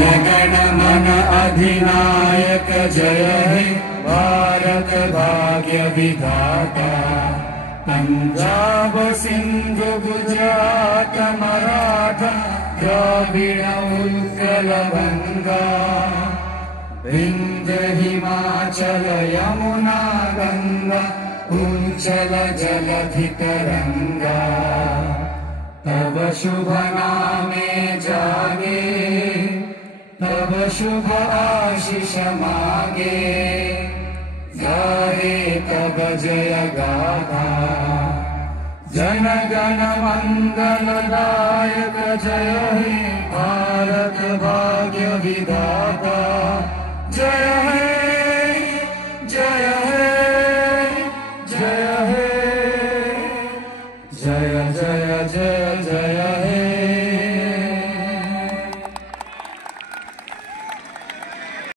गण मन अधिनायक जय हे भारत भाग्य विधाता। पंजाब सिंधु गुजरात मराठा द्रविड़ उत्कल गंगा। विंध्य हिमाचल यमुना गंगा उच्चल जलधि तरंगा। तब शुभ नामे जागे तब शुभ आशीष मागे। गाहे तब जय गाथा जन गण मंगल दायक जय हे भारत भाग्य विधाता। जय